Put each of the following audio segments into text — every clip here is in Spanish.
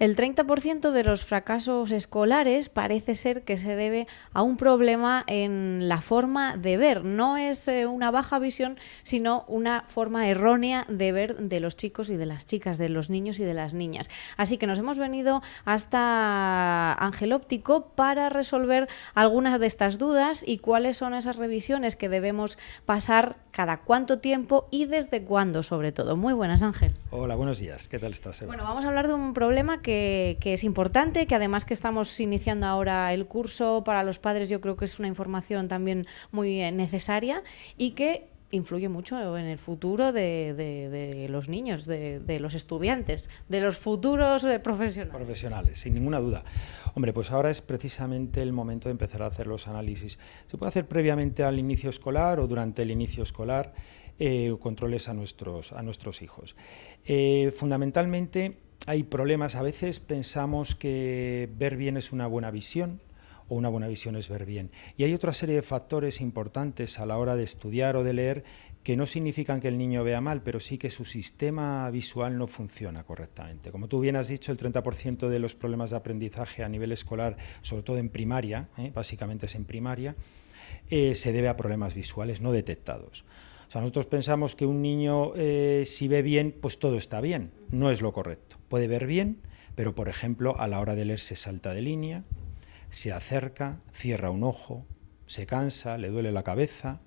El 30% de los fracasos escolares parece ser que se debe a un problema en la forma de ver. No es una baja visión, sino una forma errónea de ver de los chicos y de las chicas, de los niños y de las niñas. Así que nos hemos venido hasta Ángel Óptico para resolver algunas de estas dudas y cuáles son esas revisiones que debemos pasar cada cuánto tiempo y desde cuándo, sobre todo. Muy buenas, Ángel. Hola, buenos días. ¿Qué tal estás, Eva? Bueno, vamos a hablar de un problema que es importante, que además que estamos iniciando ahora el curso para los padres, yo creo que es una información también muy necesaria y que influye mucho en el futuro de los niños, de los estudiantes, de los futuros profesionales. Profesionales, sin ninguna duda. Hombre, pues ahora es precisamente el momento de empezar a hacer los análisis. Se puede hacer previamente al inicio escolar o durante el inicio escolar, controles a nuestros hijos. Fundamentalmente hay problemas. A veces pensamos que ver bien es una buena visión o una buena visión es ver bien. Y hay otra serie de factores importantes a la hora de estudiar o de leer que no significan que el niño vea mal, pero sí que su sistema visual no funciona correctamente. Como tú bien has dicho, el 30% de los problemas de aprendizaje a nivel escolar, sobre todo en primaria, básicamente es en primaria, se debe a problemas visuales no detectados. O sea, nosotros pensamos que un niño, si ve bien, pues todo está bien. No es lo correcto. Puede ver bien, pero, por ejemplo, a la hora de leer se salta de línea, se acerca, cierra un ojo, se cansa, le duele la cabeza,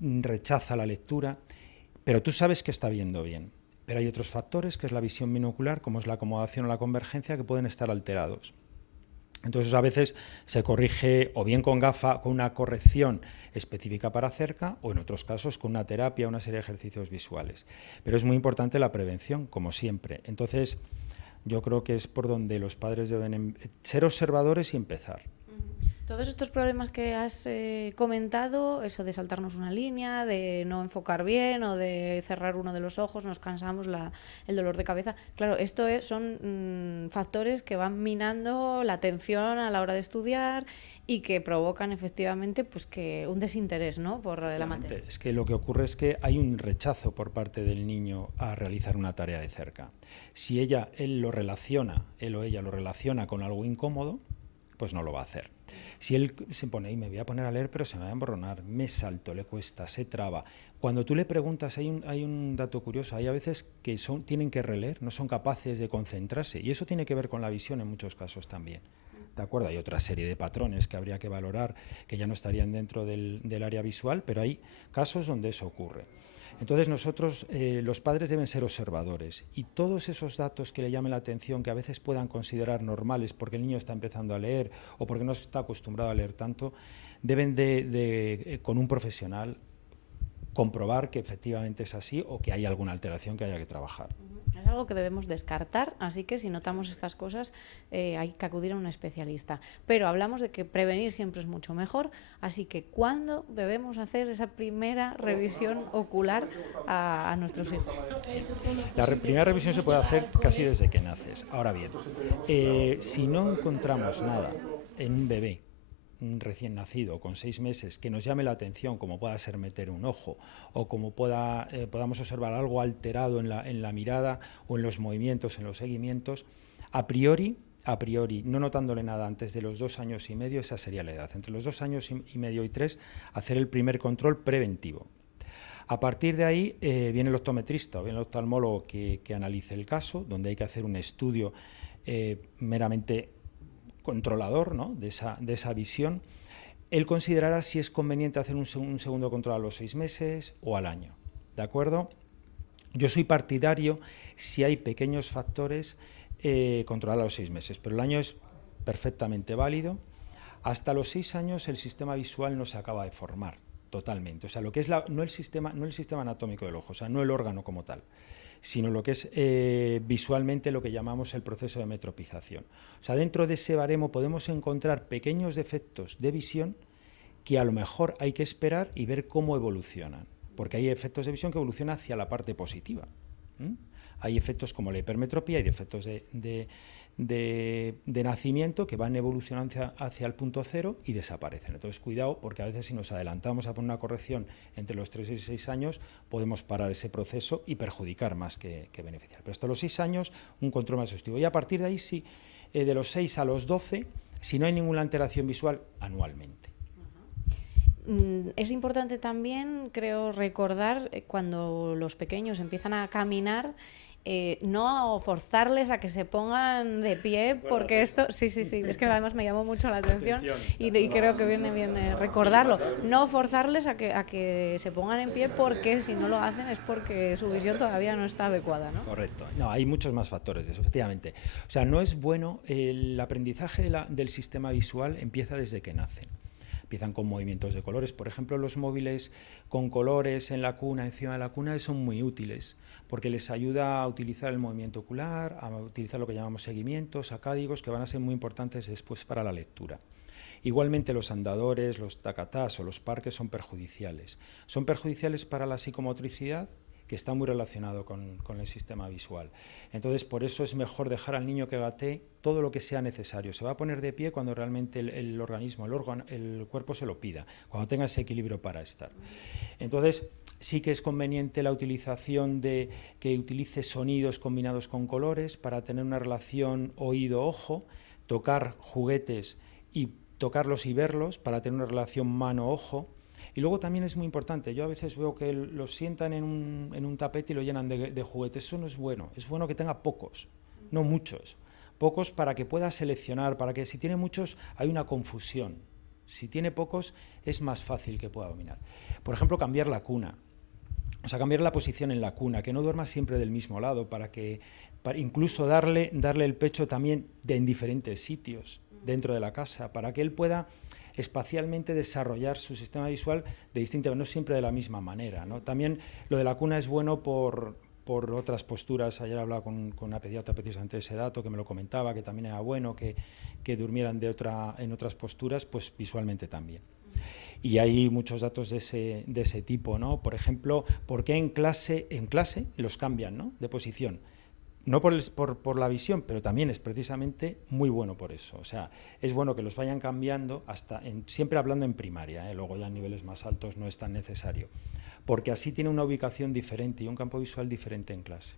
rechaza la lectura, pero tú sabes que está viendo bien. Pero hay otros factores, que es la visión binocular, como es la acomodación o la convergencia, que pueden estar alterados. Entonces a veces se corrige o bien con gafa, con una corrección específica para cerca, o en otros casos con una terapia, una serie de ejercicios visuales. Pero es muy importante la prevención, como siempre. Entonces yo creo que es por donde los padres deben ser observadores y empezar. Todos estos problemas que has comentado, eso de saltarnos una línea, de no enfocar bien o de cerrar uno de los ojos, nos cansamos, el dolor de cabeza. Claro, son factores que van minando la atención a la hora de estudiar y que provocan efectivamente pues que un desinterés, ¿no?, por la materia. Es que lo que ocurre es que hay un rechazo por parte del niño a realizar una tarea de cerca. Si él o ella lo relaciona con algo incómodo, pues no lo va a hacer. Si él se pone, y me voy a poner a leer, pero se me va a emborronar, me salto, le cuesta, se traba. Cuando tú le preguntas, hay un dato curioso, hay a veces que tienen que releer, no son capaces de concentrarse, y eso tiene que ver con la visión en muchos casos también. ¿De acuerdo? Hay otra serie de patrones que habría que valorar, que ya no estarían dentro del área visual, pero hay casos donde eso ocurre. Entonces nosotros, los padres deben ser observadores y todos esos datos que le llamen la atención, que a veces puedan considerar normales porque el niño está empezando a leer o porque no está acostumbrado a leer tanto, deben con un profesional comprobar que efectivamente es así o que hay alguna alteración que haya que trabajar. Es algo que debemos descartar, así que si notamos estas cosas hay que acudir a un especialista. Pero hablamos de que prevenir siempre es mucho mejor, así que ¿cuándo debemos hacer esa primera revisión ocular a nuestros hijos? La primera revisión se puede hacer casi desde que naces. Ahora bien, si no encontramos nada en un bebé recién nacido con 6 meses que nos llame la atención, como pueda ser meter un ojo o como podamos observar algo alterado en la mirada o en los movimientos, en los seguimientos, a priori, no notándole nada antes de los 2 años y medio, esa sería la edad. Entre los 2 años y medio y 3, hacer el primer control preventivo. A partir de ahí viene el optometrista o viene el oftalmólogo que analice el caso, donde hay que hacer un estudio meramente controlador, ¿no?, de esa visión. Él considerará si es conveniente hacer un segundo control a los 6 meses o al año. ¿De acuerdo? Yo soy partidario, si hay pequeños factores, controlar a los 6 meses, pero el año es perfectamente válido. Hasta los 6 años el sistema visual no se acaba de formar totalmente. O sea, lo que es no el sistema anatómico del ojo, o sea, no el órgano como tal, sino lo que es visualmente lo que llamamos el proceso de metropización. O sea, dentro de ese baremo podemos encontrar pequeños defectos de visión que a lo mejor hay que esperar y ver cómo evolucionan, porque hay efectos de visión que evolucionan hacia la parte positiva. Hay efectos como la hipermetropía, hay defectos de de nacimiento que van evolucionando hacia el punto cero y desaparecen. Entonces, cuidado, porque a veces si nos adelantamos a poner una corrección entre los 3 y 6 años, podemos parar ese proceso y perjudicar más que beneficiar. Pero hasta los 6 años, un control más exhaustivo. Y a partir de ahí, sí, de los 6 a los 12, si no hay ninguna alteración visual, anualmente. Es importante también, creo, recordar cuando los pequeños empiezan a caminar, no forzarles a que se pongan de pie, porque esto, sí, es que además me llamó mucho la atención y creo que viene bien recordarlo. No forzarles a que se pongan en pie, porque si no lo hacen es porque su visión todavía no está adecuada, ¿no? Correcto. No, hay muchos más factores de eso, efectivamente. O sea, no es bueno, el aprendizaje del sistema visual empieza desde que nacen. Empiezan con movimientos de colores. Por ejemplo, los móviles con colores en la cuna, encima de la cuna, son muy útiles porque les ayuda a utilizar el movimiento ocular, a utilizar lo que llamamos seguimientos, acádigos, que van a ser muy importantes después para la lectura. Igualmente los andadores, los tacatás o los parques son perjudiciales. Son perjudiciales para la psicomotricidad, que está muy relacionado con el sistema visual. Entonces, por eso es mejor dejar al niño que gatee todo lo que sea necesario. Se va a poner de pie cuando realmente el organismo, el cuerpo se lo pida, cuando tenga ese equilibrio para estar. Entonces, sí que es conveniente la utilización de que utilice sonidos combinados con colores para tener una relación oído-ojo, tocar juguetes y tocarlos y verlos para tener una relación mano-ojo. Y luego también es muy importante, yo a veces veo que los sientan en un tapete y lo llenan de juguetes. Eso no es bueno, es bueno que tenga pocos, no muchos. Pocos para que pueda seleccionar, para que si tiene muchos hay una confusión. Si tiene pocos es más fácil que pueda dominar. Por ejemplo, cambiar la cuna, o sea, cambiar la posición en la cuna, que no duerma siempre del mismo lado, para incluso darle el pecho también en diferentes sitios dentro de la casa, para que él pueda espacialmente desarrollar su sistema visual de distinta, no siempre de la misma manera, ¿no? También lo de la cuna es bueno por otras posturas. Ayer hablaba con una pediatra precisamente de ese dato, que me lo comentaba, que también era bueno que durmieran en otras posturas, pues visualmente también. Y hay muchos datos de ese tipo, ¿no? Por ejemplo, ¿por qué en clase los cambian, ¿no?, de posición? No por la visión, pero también es precisamente muy bueno por eso. O sea, es bueno que los vayan cambiando siempre hablando en primaria, luego ya en niveles más altos no es tan necesario, porque así tiene una ubicación diferente y un campo visual diferente en clase.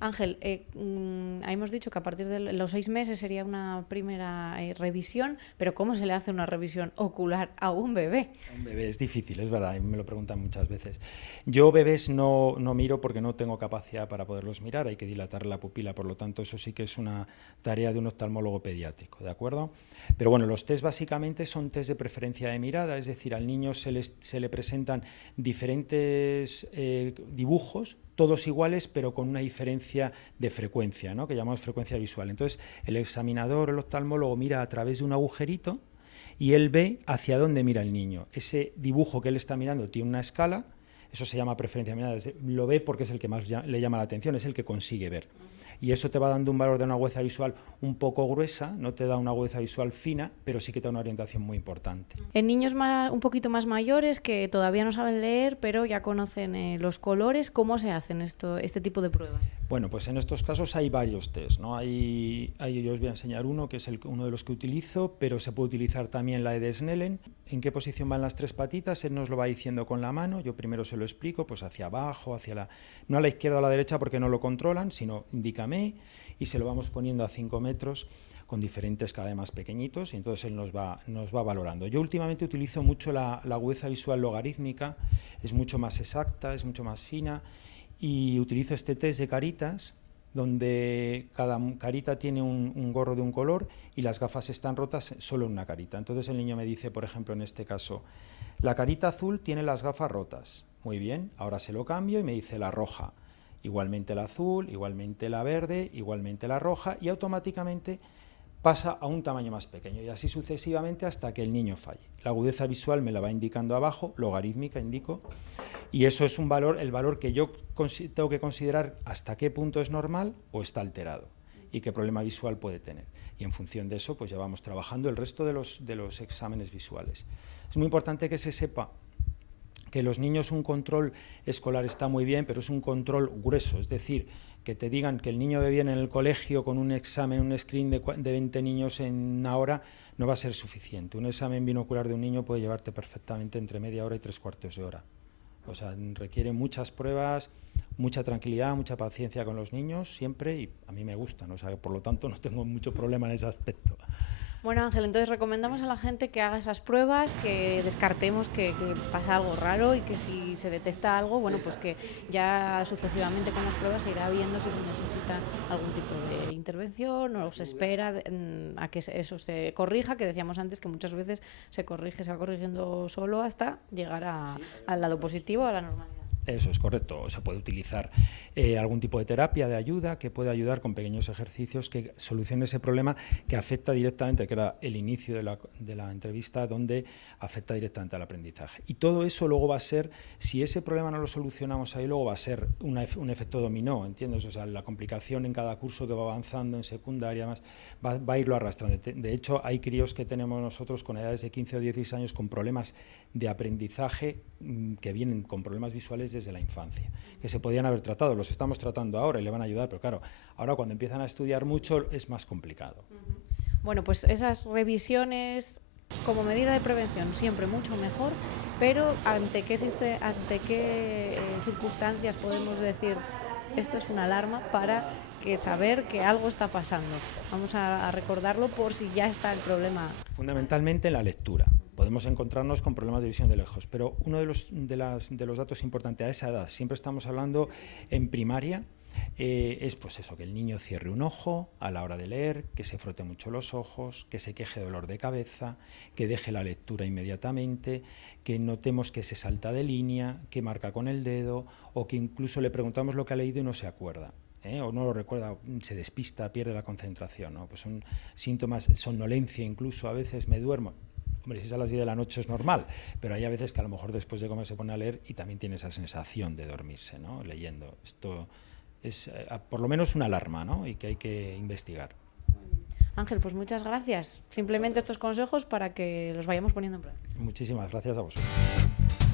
Ángel, hemos dicho que a partir de los 6 meses sería una primera revisión, pero ¿cómo se le hace una revisión ocular a un bebé? A un bebé es difícil, es verdad, y me lo preguntan muchas veces. Yo bebés no miro porque no tengo capacidad para poderlos mirar, hay que dilatar la pupila, por lo tanto eso sí que es una tarea de un oftalmólogo pediátrico, ¿de acuerdo? Pero bueno, los test básicamente son test de preferencia de mirada, es decir, al niño se le presentan diferentes dibujos, todos iguales, pero con una diferencia de frecuencia, ¿no?, que llamamos frecuencia visual. Entonces, el examinador, el oftalmólogo, mira a través de un agujerito y él ve hacia dónde mira el niño. Ese dibujo que él está mirando tiene una escala, eso se llama preferencia de mirada, lo ve porque es el que más le llama la atención, es el que consigue ver. Y eso te va dando un valor de una agudeza visual un poco gruesa, no te da una agudeza visual fina, pero sí que te da una orientación muy importante. En niños un poquito más mayores que todavía no saben leer, pero ya conocen los colores, ¿cómo se hacen este tipo de pruebas? Bueno, pues en estos casos hay varios test, ¿no? Yo os voy a enseñar uno, que es uno de los que utilizo, pero se puede utilizar también la de Snellen. ¿En qué posición van las 3 patitas? Él nos lo va diciendo con la mano, yo primero se lo explico, pues hacia abajo, no a la izquierda o a la derecha porque no lo controlan, sino indícame, y se lo vamos poniendo a 5 metros con diferentes cada vez más pequeñitos, y entonces él nos va valorando. Yo últimamente utilizo mucho la agudeza visual logarítmica, es mucho más exacta, es mucho más fina, y utilizo este test de caritas, donde cada carita tiene un gorro de un color y las gafas están rotas solo en una carita. Entonces el niño me dice, por ejemplo, en este caso, la carita azul tiene las gafas rotas. Muy bien, ahora se lo cambio y me dice la roja. Igualmente la azul, igualmente la verde, igualmente la roja, y automáticamente pasa a un tamaño más pequeño, y así sucesivamente hasta que el niño falle. La agudeza visual me la va indicando abajo, logarítmica indico, y eso es el valor que yo tengo que considerar hasta qué punto es normal o está alterado y qué problema visual puede tener. Y en función de eso, pues ya vamos trabajando el resto de los exámenes visuales. Es muy importante que se sepa que los niños un control escolar está muy bien, pero es un control grueso, es decir, que te digan que el niño ve bien en el colegio con un examen, un screen de 20 niños en una hora, no va a ser suficiente. Un examen binocular de un niño puede llevarte perfectamente entre media hora y 3/4 de hora. O sea, requiere muchas pruebas, mucha tranquilidad, mucha paciencia con los niños siempre, y a mí me gustan, o sea, por lo tanto no tengo mucho problema en ese aspecto. Bueno, Ángel, entonces recomendamos a la gente que haga esas pruebas, que descartemos que pasa algo raro y que si se detecta algo, bueno, pues que ya sucesivamente con las pruebas se irá viendo si se necesita algún tipo de intervención o se espera a que eso se corrija, que decíamos antes que muchas veces se va corrigiendo solo hasta llegar al lado positivo, a la normalidad. Eso es correcto. Se puede utilizar algún tipo de terapia de ayuda que puede ayudar con pequeños ejercicios que solucione ese problema que afecta directamente, que era el inicio de la entrevista, donde afecta directamente al aprendizaje. Y todo eso luego va a ser, si ese problema no lo solucionamos ahí, luego va a ser un efecto dominó, ¿entiendes? O sea, la complicación en cada curso que va avanzando en secundaria más, va a irlo arrastrando. De hecho, hay críos que tenemos nosotros con edades de 15 o 16 años con problemas de aprendizaje que vienen con problemas visuales desde la infancia, que se podían haber tratado, los estamos tratando ahora y le van a ayudar, pero claro, ahora cuando empiezan a estudiar mucho es más complicado. Bueno, pues esas revisiones como medida de prevención siempre mucho mejor, pero ¿ante qué circunstancias podemos decir esto es una alarma para saber que algo está pasando? Vamos a recordarlo por si ya está el problema. Fundamentalmente en la lectura. Podemos encontrarnos con problemas de visión de lejos, pero uno de los datos importantes a esa edad, siempre estamos hablando en primaria, es pues eso, que el niño cierre un ojo a la hora de leer, que se frote mucho los ojos, que se queje de dolor de cabeza, que deje la lectura inmediatamente, que notemos que se salta de línea, que marca con el dedo o que incluso le preguntamos lo que ha leído y no se acuerda. O no lo recuerda, se despista, pierde la concentración, ¿no? Pues son síntomas, somnolencia incluso, a veces me duermo. Hombre, si es a las 10 de la noche es normal, pero hay a veces que a lo mejor después de comer se pone a leer y también tiene esa sensación de dormirse, ¿no? Leyendo. Esto es por lo menos una alarma, ¿no? Y que hay que investigar. Ángel, pues muchas gracias. Simplemente estos consejos para que los vayamos poniendo en práctica. Muchísimas gracias a vosotros.